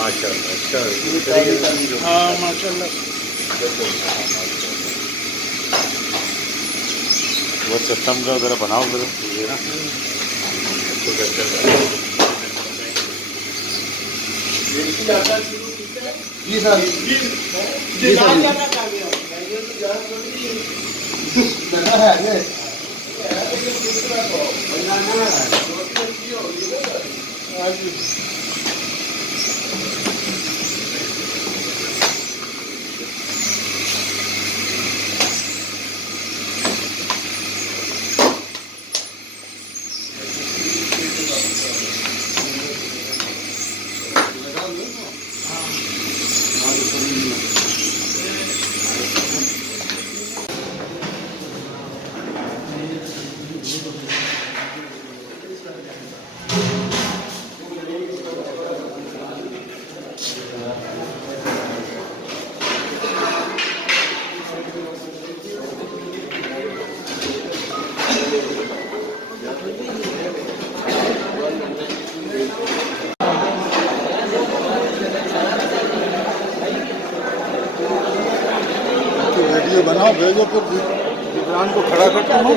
माशाल्लाह। अच्छा हाँ माशाल्लाह। वो सिस्टम का ज़रा बनाओ फिर ये ना तो अच्छा जी सर जी सर वीडियो बनाओ भेजो, फिर विक्रांत को खड़ा करता हूँ।